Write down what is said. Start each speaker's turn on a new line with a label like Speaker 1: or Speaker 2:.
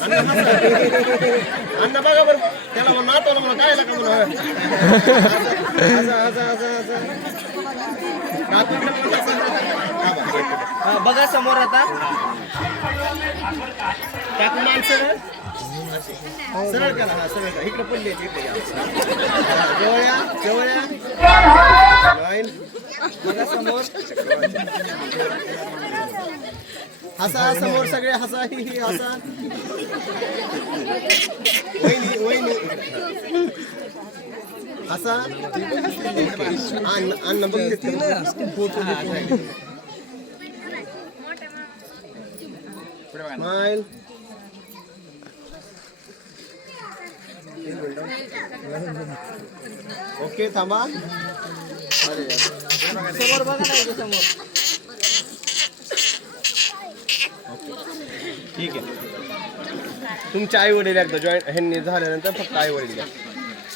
Speaker 1: अण्णा बघा बरं. त्याला म्हणून म्हणून काय म्हणून हा बघा,
Speaker 2: समोर आता.
Speaker 1: टाकून मान सरळ? करा हा सरळ करा. इकडे पडली इकडे या. हा, जवळ या जवळ या लाईन
Speaker 2: बघा समोर.
Speaker 1: हसा समोर सगळे हसा ही ही हसा. वहिनी वहिनी. हसा. अन्न अन्न बघते स्माइल ओके थांबा. अरे
Speaker 2: समोर बघा ना समोर.
Speaker 1: ठीक आहे. तुमच्या आई वडील एकदा जॉईन ह्यांनी झाल्यानंतर फक्त आई वडील घ्या